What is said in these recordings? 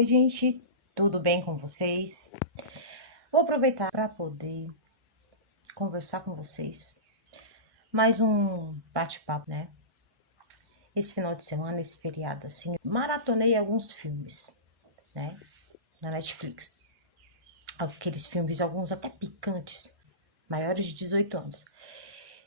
Oi, gente, tudo bem com vocês? Vou aproveitar para poder conversar com vocês. Mais um bate-papo, né? Esse final de semana, esse feriado, assim, maratonei alguns filmes, né? Na Netflix. Aqueles filmes, alguns até picantes, maiores de 18 anos.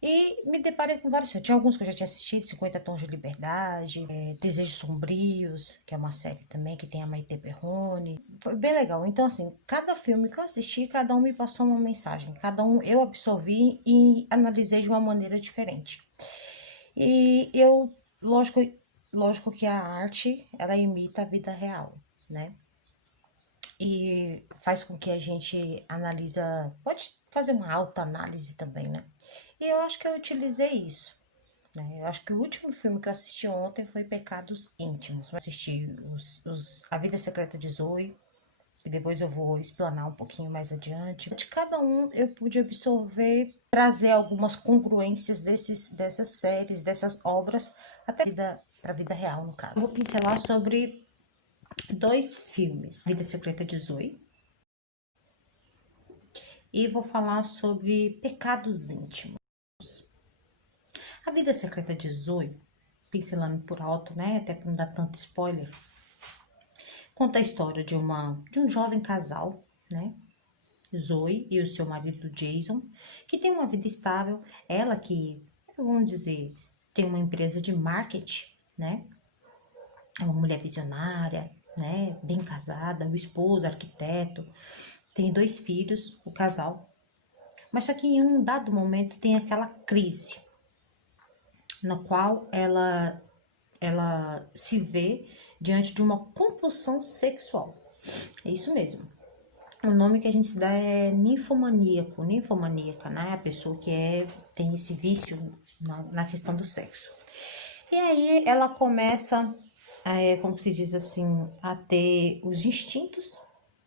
E me deparei com vários. Tinha alguns que eu já tinha assistido: 50 Tons de Liberdade, Desejos Sombrios, que é uma série também que tem a Maite Perrone. Foi bem legal. Então, assim, cada filme que eu assisti, cada um me passou uma mensagem. Cada um eu absorvi e analisei de uma maneira diferente. E eu, lógico que a arte, ela imita a vida real, né? E faz com que a gente analisa, pode fazer uma autoanálise também, né? E eu acho que eu utilizei isso, né? Eu acho que o último filme que eu assisti ontem foi Pecados Íntimos. Eu assisti A Vida Secreta de Zoe, e depois eu vou explanar um pouquinho mais adiante. De cada um eu pude absorver, trazer algumas congruências dessas séries, dessas obras, até para a vida real, no caso. Eu vou pincelar sobre dois filmes: Vida Secreta de Zoe, e vou falar sobre Pecados Íntimos. A Vida Secreta de Zoe, pincelando por alto, né, até para não dar tanto spoiler, conta a história de um jovem casal, né, Zoe e o seu marido Jason, que tem uma vida estável. Ela que, vamos dizer, tem uma empresa de marketing, né, é uma mulher visionária, né, bem casada, o esposo arquiteto, tem 2 filhos, o casal. Mas só que em um dado momento tem aquela crise, na qual ela se vê diante de uma compulsão sexual. É isso mesmo. O nome que a gente dá é ninfomaníaca, né? A pessoa que tem esse vício na questão do sexo. E aí ela começa, como se diz assim, a ter os instintos.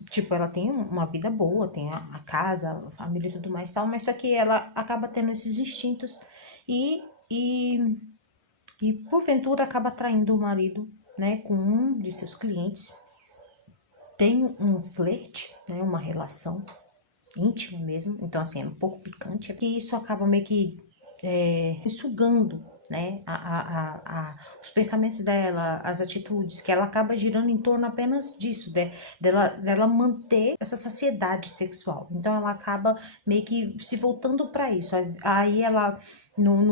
Tipo, ela tem uma vida boa, tem a casa, a família e tudo mais tal, mas só que ela acaba tendo esses instintos e porventura acaba traindo o marido, né, com um de seus clientes. Tem um flerte, né, uma relação íntima mesmo, então assim, é um pouco picante, e isso acaba meio que sugando, né, os pensamentos dela, as atitudes, que ela acaba girando em torno apenas disso, dela manter essa saciedade sexual. Então ela acaba meio que se voltando para isso. Aí ela,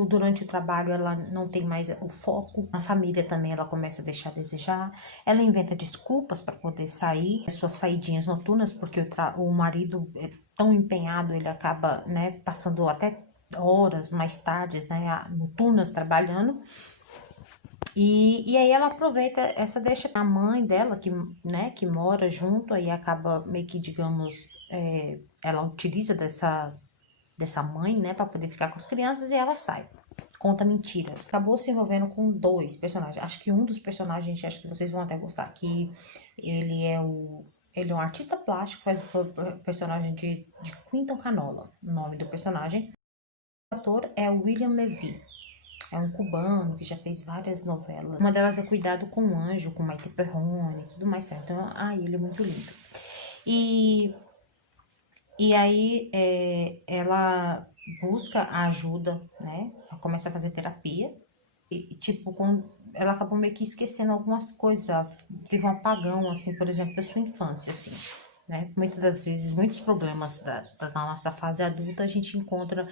durante o trabalho, ela não tem mais o foco, na família também ela começa a deixar a desejar, ela inventa desculpas para poder sair, as suas saidinhas noturnas, porque o marido é tão empenhado, ele acaba, né, passando até horas mais tardes, né, noturnas trabalhando. E aí ela aproveita essa deixa a mãe dela, né, que mora junto, aí acaba meio que, digamos, ela utiliza dessa mãe, né, para poder ficar com as crianças, e ela sai. Conta mentiras. Acabou se envolvendo com 2 personagens. Acho que um dos personagens, acho que vocês vão até gostar, que ele é um artista plástico, faz o personagem de Quinton Canola, o nome do personagem. O ator é o William Levy. É um cubano que já fez várias novelas. Uma delas é Cuidado com o Anjo, com Maite Perrone e tudo mais certo. Então, ele é muito lindo. E aí ela busca a ajuda, né? Ela começa a fazer terapia. E tipo, ela acabou meio que esquecendo algumas coisas. Ela teve um apagão, assim, por exemplo, da sua infância, assim, né? Muitas das vezes, muitos problemas da nossa fase adulta, a gente encontra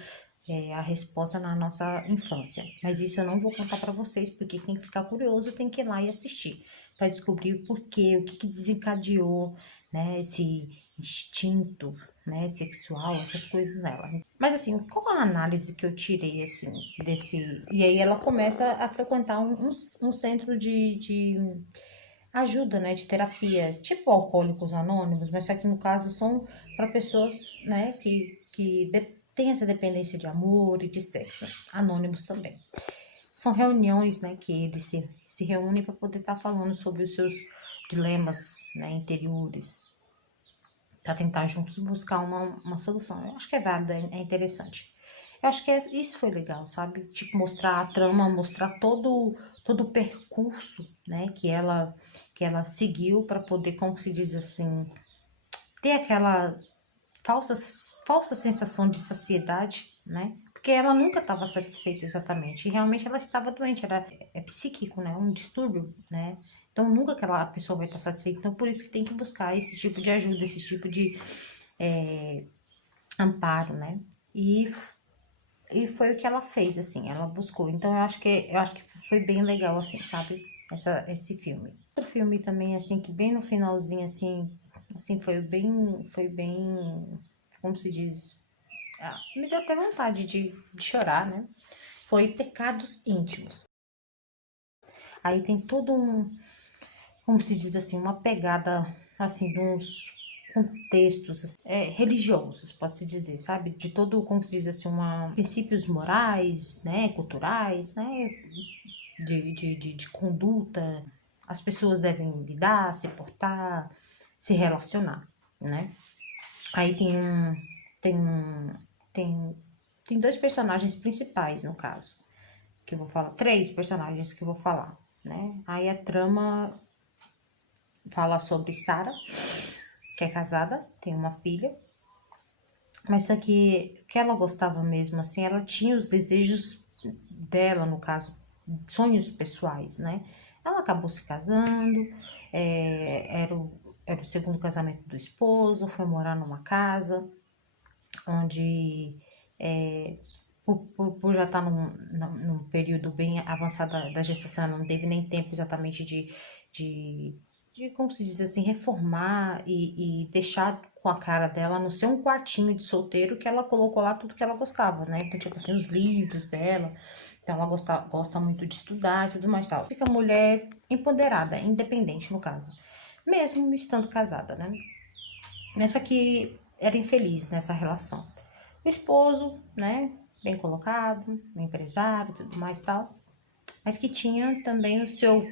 a resposta na nossa infância. Mas isso eu não vou contar para vocês, porque quem ficar curioso tem que ir lá e assistir, para descobrir o porquê, o que desencadeou, né, esse instinto, né, sexual, essas coisas nela. Mas assim, qual a análise que eu tirei, assim, desse... E aí ela começa a frequentar um centro de ajuda, né, de terapia, tipo Alcoólicos Anônimos, mas só que no caso são para pessoas, né, que têm essa dependência de amor e de sexo, anônimos também. São reuniões, né, que eles se reúnem para poder estar falando sobre os seus dilemas, né, interiores, para tentar juntos buscar uma solução. Eu acho que é válido, é interessante. Eu acho que isso foi legal, sabe? Tipo, mostrar a trama, mostrar todo o percurso, né, que ela seguiu para poder, como se diz assim, ter aquela falsa sensação de saciedade, né? Porque ela nunca estava satisfeita exatamente. E realmente ela estava doente, é psíquico, né? Um distúrbio, né? Então nunca aquela pessoa vai estar satisfeita. Então por isso que tem que buscar esse tipo de ajuda, esse tipo de amparo, né? E foi o que ela fez, assim, ela buscou. Então eu acho que foi bem legal, assim, sabe? Esse filme. Outro filme também, assim, que bem no finalzinho, assim, foi bem, como se diz? Me deu até vontade de chorar, né? Foi Pecados Íntimos. Aí tem todo como se diz assim, uma pegada, assim, de uns contextos assim, religiosos, pode-se dizer, sabe? De todo, como se diz assim, princípios morais, né? Culturais, né? De conduta. As pessoas devem lidar, se portar, se relacionar, né? Aí tem um, tem, tem dois personagens principais, no caso, que eu vou falar, três personagens que eu vou falar, né? Aí a trama fala sobre Sarah, que é casada, tem uma filha, mas só que o que ela gostava mesmo, assim, ela tinha os desejos dela, no caso, sonhos pessoais, né? Ela acabou se casando, era o segundo casamento do esposo, foi morar numa casa onde por já estar num período bem avançado da gestação, ela não teve nem tempo exatamente de, como se diz assim, reformar e deixar com a cara dela, no seu um quartinho de solteiro que ela colocou lá tudo que ela gostava, né? Então, tipo assim, os livros dela. Então, ela gosta muito de estudar e tudo mais tal. Fica mulher empoderada, independente, no caso. Mesmo estando casada, né? Nessa que era infeliz nessa relação. O esposo, né, bem colocado, um empresário, tudo mais tal, mas que tinha também o seu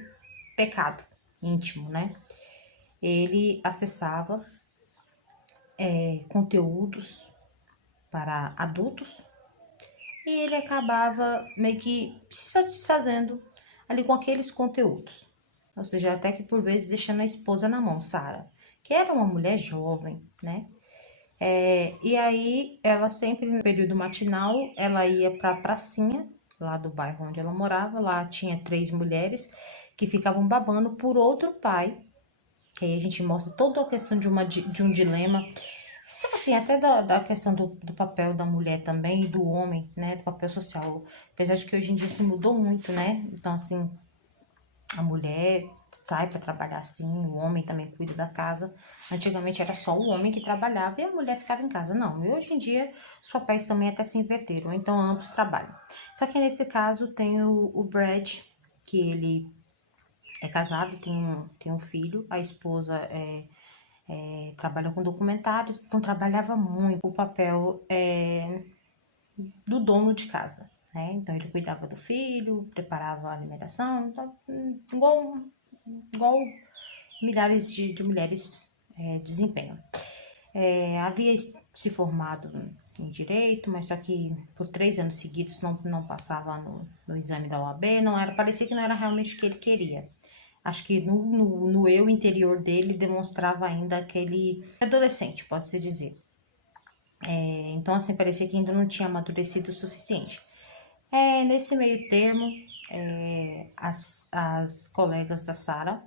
pecado íntimo, né? Ele acessava conteúdos para adultos e ele acabava meio que se satisfazendo ali com aqueles conteúdos. Ou seja, até que por vezes deixando a esposa na mão, Sara, que era uma mulher jovem, né? E aí, ela sempre no período matinal, ela ia para a pracinha, lá do bairro onde ela morava. Lá tinha três mulheres que ficavam babando por outro pai. Que aí a gente mostra toda a questão de um dilema. Tipo assim, até da questão do papel da mulher também e do homem, né? Do papel social. Apesar de que hoje em dia se mudou muito, né? Então, assim, a mulher sai para trabalhar assim, o homem também cuida da casa. Antigamente era só o homem que trabalhava e a mulher ficava em casa. Não, e hoje em dia os papéis também até se inverteram, então ambos trabalham. Só que nesse caso tem o Brad, que ele é casado, tem um filho, a esposa trabalha com documentários, então trabalhava muito o papel do dono de casa. Né? Então ele cuidava do filho, preparava a alimentação, então, igual milhares de mulheres desempenham. Havia se formado em direito, mas só que por 3 anos seguidos não passava no exame da OAB, parecia que não era realmente o que ele queria. Acho que no eu interior dele demonstrava ainda aquele adolescente, pode-se dizer. Então, assim, parecia que ainda não tinha amadurecido o suficiente. Nesse meio termo, as colegas da Sara,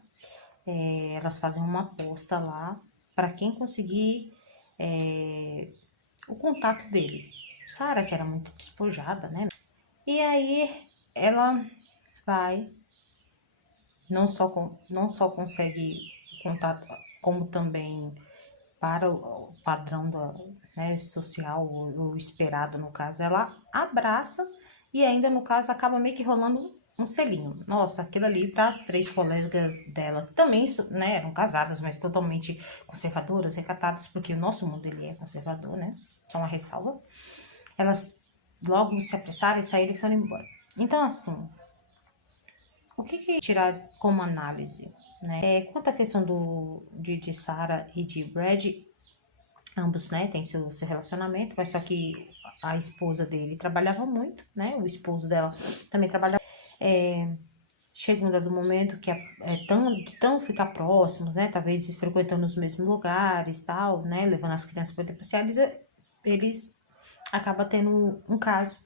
elas fazem uma aposta lá para quem conseguir o contato dele. Sara, que era muito despojada, né? E aí ela vai, não só consegue contato, como também para o padrão né, social, o esperado no caso, ela abraça e ainda no caso acaba meio que rolando um selinho. Nossa, aquilo ali para as três colegas dela também, né, eram casadas, mas totalmente conservadoras, recatadas, porque o nosso mundo ele é conservador, né? Só uma ressalva. Elas logo se apressaram e saíram e foram embora. Então, assim, o que tirar como análise, né? Quanto à questão de Sarah e de Brad, ambos, né, têm seu relacionamento, mas só que a esposa dele trabalhava muito, né? O esposo dela também trabalhava. Chega um dado momento que de tão ficar próximos, né? Talvez frequentando os mesmos lugares, tal, né? Levando as crianças para passear, eles acabam tendo um caso.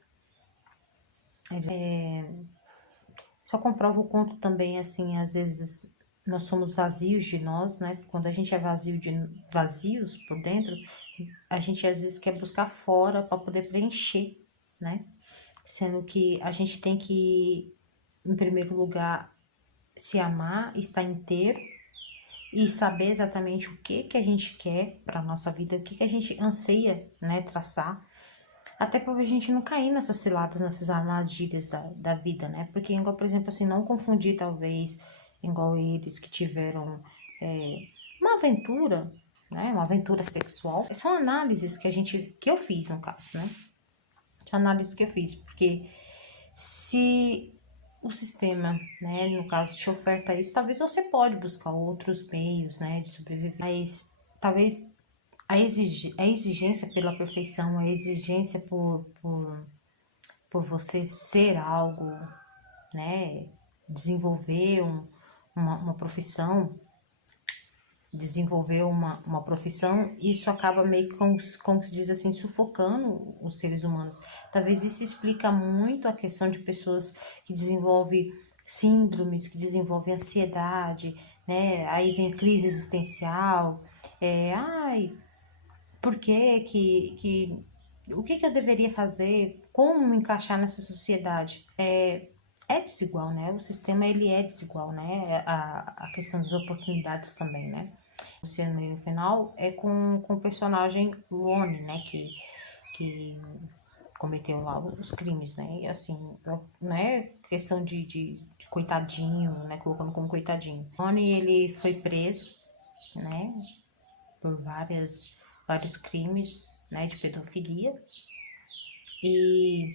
Só comprova o quanto também, assim, às vezes nós somos vazios de nós, né? Quando a gente é vazios por dentro, a gente às vezes quer buscar fora para poder preencher, né? Sendo que a gente tem que, em primeiro lugar, se amar, estar inteiro e saber exatamente o que que a gente quer para nossa vida, o que que a gente anseia, né, traçar, até para a gente não cair nessas ciladas, nessas armadilhas da vida, né? Porque, igual, por exemplo, assim, não confundir, talvez, igual eles que tiveram uma aventura, né? Uma aventura sexual. São análises que eu fiz, no caso, né? São análises que eu fiz, porque se o sistema, né, no caso, te oferta isso, talvez você pode buscar outros meios, né, de sobreviver, mas talvez a exigência pela perfeição, a exigência por você ser algo, né, desenvolver uma profissão, uma profissão, isso acaba meio que, como se diz assim, sufocando os seres humanos. Talvez isso explica muito a questão de pessoas que desenvolvem síndromes, que desenvolvem ansiedade, né? Aí vem crise existencial, ai, por o que eu deveria fazer, como me encaixar nessa sociedade? É desigual, né? O sistema, ele é desigual, né? A questão das oportunidades também, né? Luciano, no final, é com o personagem Ronnie, né? Que cometeu lá os crimes, né? E assim, né? Questão de coitadinho, né? Colocando como coitadinho. Ronnie, ele foi preso, né? Por vários crimes, né? De pedofilia. E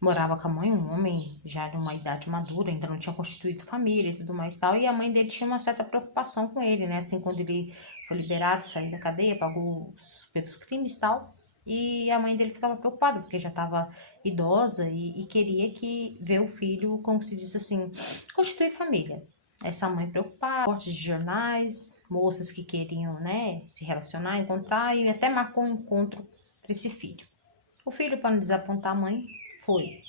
morava com a mãe, um homem já de uma idade madura, ainda não tinha constituído família e tudo mais e tal, e a mãe dele tinha uma certa preocupação com ele, né, assim, quando ele foi liberado, saiu da cadeia, pagou pelos crimes e tal, e a mãe dele ficava preocupada, porque já estava idosa e queria ver o filho, como se diz assim, constituir família. Essa mãe preocupada, portes de jornais, moças que queriam, né, se relacionar, encontrar, e até marcou um encontro para esse filho. O filho, para não desapontar a mãe, foi.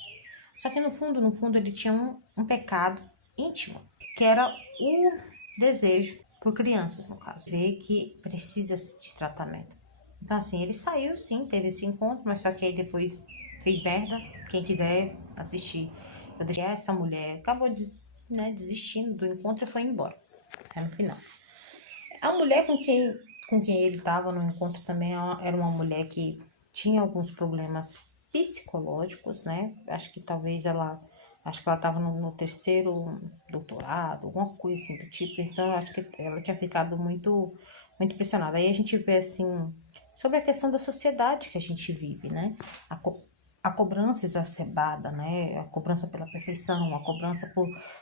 Só que no fundo, ele tinha um pecado íntimo, que era o desejo por crianças, no caso. Vê que precisa de tratamento. Então, assim, ele saiu, sim, teve esse encontro, mas só que aí depois fez merda. Quem quiser assistir, eu deixei essa mulher, acabou desistindo do encontro e foi embora. É no final. A mulher com quem ele estava no encontro também era uma mulher que tinha alguns problemas psicológicos, né? Acho que ela estava no terceiro doutorado, alguma coisa assim do tipo. Então, eu acho que ela tinha ficado muito impressionada. Aí a gente vê, assim, sobre a questão da sociedade que a gente vive, né? A cobrança exacerbada, né? A cobrança pela perfeição, a cobrança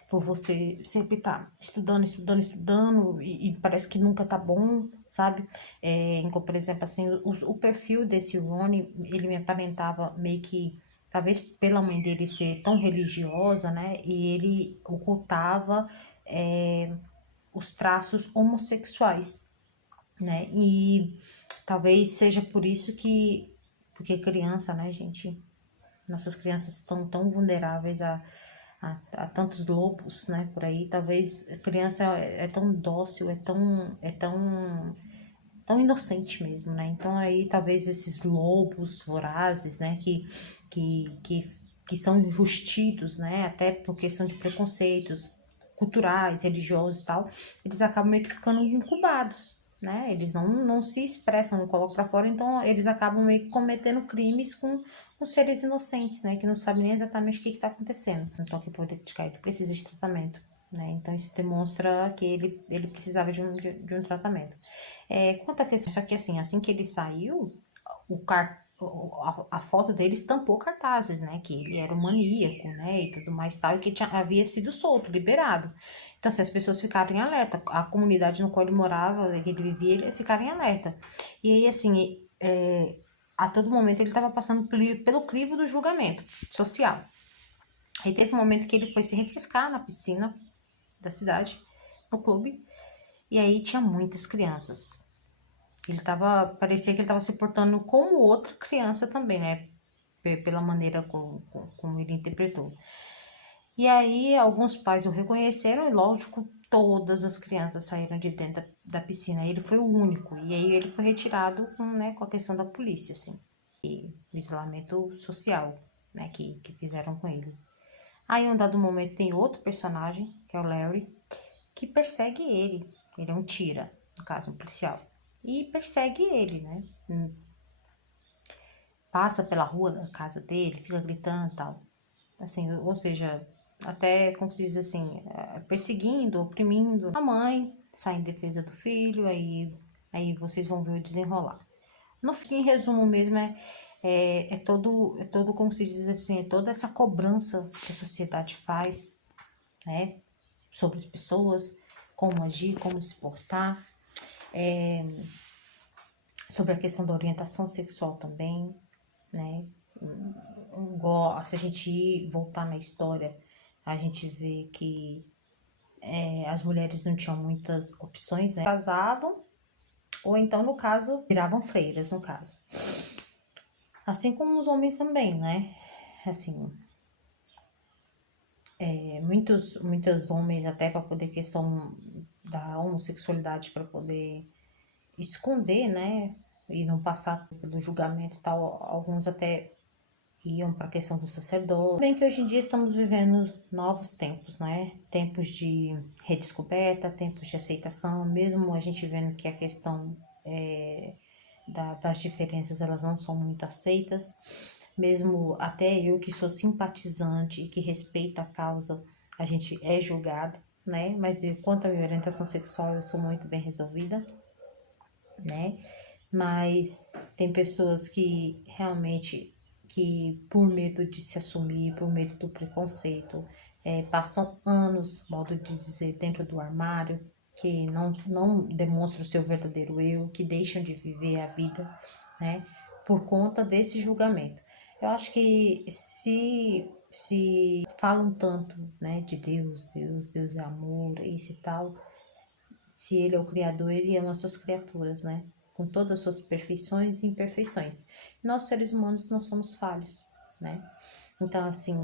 por você sempre estar estudando e parece que nunca tá bom, sabe? Por exemplo, assim, o perfil desse Ronnie, ele me aparentava meio que, talvez pela mãe dele ser tão religiosa, né? E ele ocultava os traços homossexuais, né? E talvez seja por isso porque criança, né, gente? Nossas crianças estão tão vulneráveis a tantos lobos, né, por aí. Talvez a criança é tão dócil, tão inocente mesmo, né? Então aí talvez esses lobos vorazes, né, que são enrustidos, né, até por questão de preconceitos culturais, religiosos e tal, eles acabam meio que ficando incubados, né? Eles não se expressam, não colocam pra fora, então eles acabam meio que cometendo crimes com seres inocentes, né? Que não sabem nem exatamente o que tá acontecendo. Então, que pode ele precisa de tratamento, né? Então, isso demonstra que ele precisava de um tratamento. Quanto a questão, só que assim que ele saiu, a foto dele estampou cartazes, né? Que ele era um maníaco, né? E tudo mais tal, e que havia sido solto, liberado. Então, assim, as pessoas ficaram em alerta. A comunidade no qual ele morava, que ele vivia, ele ficaram em alerta. E aí, assim, a todo momento ele estava passando pelo crivo do julgamento social. Aí teve um momento que ele foi se refrescar na piscina da cidade, no clube, e aí tinha muitas crianças. Parecia que ele estava se portando como outra criança também, né? Pela maneira como ele interpretou. E aí alguns pais o reconheceram e, lógico, todas as crianças saíram de dentro da piscina. Ele foi o único. E aí ele foi retirado com a questão da polícia, assim. E o isolamento social, né, que fizeram com ele. Aí, em um dado momento, tem outro personagem, que é o Larry, que persegue ele. Ele é um tira, no caso, um policial. E persegue ele, né? Passa pela rua da casa dele, fica gritando e tal. Assim, ou seja, até, como se diz assim, perseguindo, oprimindo a mãe, sai em defesa do filho, aí vocês vão ver o desenrolar. No fim, em resumo mesmo, é todo, como se diz assim, é toda essa cobrança que a sociedade faz, né, sobre as pessoas, como agir, como se portar, sobre a questão da orientação sexual também, né, se a gente voltar na história, a gente vê que as mulheres não tinham muitas opções, né? Casavam, ou então, no caso, viravam freiras, no caso. Assim como os homens também, né? Assim, muitos homens, até para poder questão da homossexualidade, para poder esconder, né? E não passar pelo julgamento e tal, alguns até iam para a questão do sacerdote. Bem que hoje em dia estamos vivendo novos tempos, né? Tempos de redescoberta, tempos de aceitação, mesmo a gente vendo que a questão das diferenças, elas não são muito aceitas, mesmo até eu que sou simpatizante e que respeito a causa, a gente é julgado, né? Mas quanto à minha orientação sexual, eu sou muito bem resolvida, né? Mas tem pessoas que realmente, que por medo de se assumir, por medo do preconceito, passam anos, modo de dizer, dentro do armário, que não demonstram o seu verdadeiro eu, que deixam de viver a vida, né, por conta desse julgamento. Eu acho que se falam tanto, né, de Deus é amor, isso e tal, se ele é o Criador, ele ama as suas criaturas, né? Com todas as suas perfeições e imperfeições. Nós, seres humanos, nós somos falhos, né? Então, assim,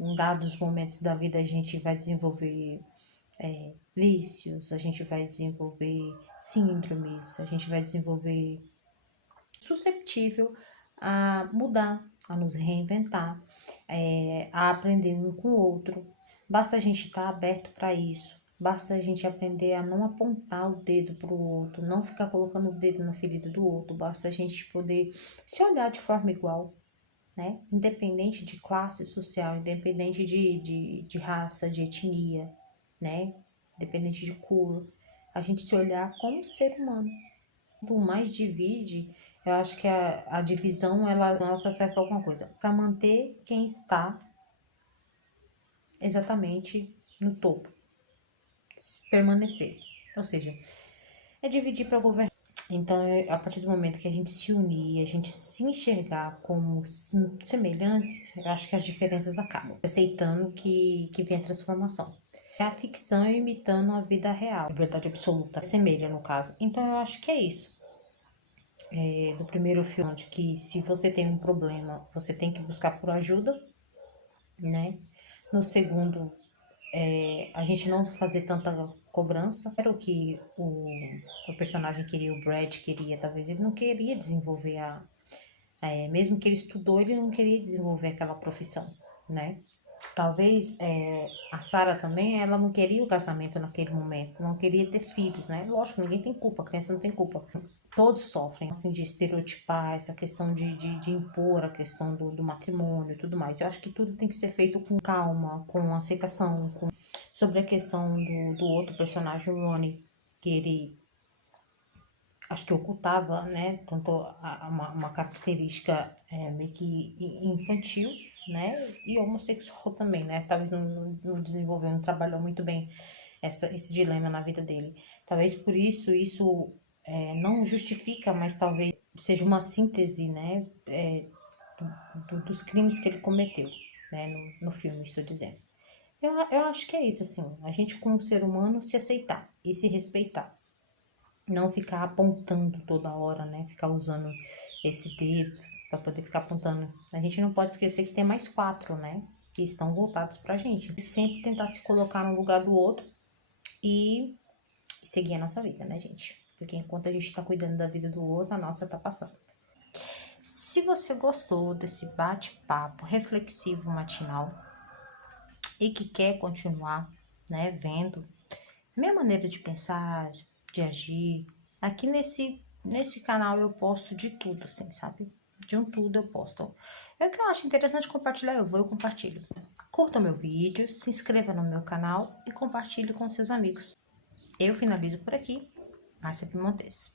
em dados momentos da vida, a gente vai desenvolver vícios, a gente vai desenvolver síndromes, a gente vai desenvolver susceptível a mudar, a nos reinventar, a aprender um com o outro. Basta a gente estar aberto para isso. Basta a gente aprender a não apontar o dedo para o outro, não ficar colocando o dedo na ferida do outro. Basta a gente poder se olhar de forma igual, né? Independente de classe social, independente de raça, de etnia, né? Independente de cor. A gente se olhar como ser humano. Quanto mais divide, eu acho que a divisão ela só serve para alguma coisa, para manter quem está exatamente no topo, permanecer. Ou seja, é dividir para governar. Então, a partir do momento que a gente se unir, a gente se enxergar como semelhantes, eu acho que as diferenças acabam, aceitando que vem a transformação. É a ficção imitando a vida real, a verdade absoluta, semelha no caso. Então, eu acho que é isso. Do primeiro filme, de que se você tem um problema, você tem que buscar por ajuda, né? No segundo, a gente não fazer tanta cobrança. Era o que o personagem queria, o Brad queria, talvez ele não queria desenvolver mesmo que ele estudou, ele não queria desenvolver aquela profissão, né? Talvez a Sarah também, ela não queria o casamento naquele momento, não queria ter filhos, né? Lógico, ninguém tem culpa, a criança não tem culpa. Todos sofrem, assim, de estereotipar, essa questão de impor a questão do matrimônio e tudo mais. Eu acho que tudo tem que ser feito com calma, com aceitação, sobre a questão do outro personagem, o Ronnie, que ele acho que ocultava, né, tanto uma característica meio que infantil, né, e homossexual também, né, talvez não desenvolveu, não trabalhou muito bem esse dilema na vida dele. Talvez por isso não justifica, mas talvez seja uma síntese, né, dos crimes que ele cometeu, né, no filme, estou dizendo. Eu acho que é isso, assim, a gente como ser humano se aceitar e se respeitar. Não ficar apontando toda hora, né, ficar usando esse dedo para poder ficar apontando. A gente não pode esquecer que tem mais quatro, né, que estão voltados pra gente. E sempre tentar se colocar no lugar do outro e seguir a nossa vida, né, gente? Porque enquanto a gente tá cuidando da vida do outro, a nossa tá passando. Se você gostou desse bate-papo reflexivo matinal e que quer continuar, né, vendo minha maneira de pensar, de agir, aqui nesse canal eu posto de tudo, assim, sabe? De um tudo eu posto. É o que eu acho interessante compartilhar, eu compartilho. Curta meu vídeo, se inscreva no meu canal e compartilhe com seus amigos. Eu finalizo por aqui, Márcia Pimontes.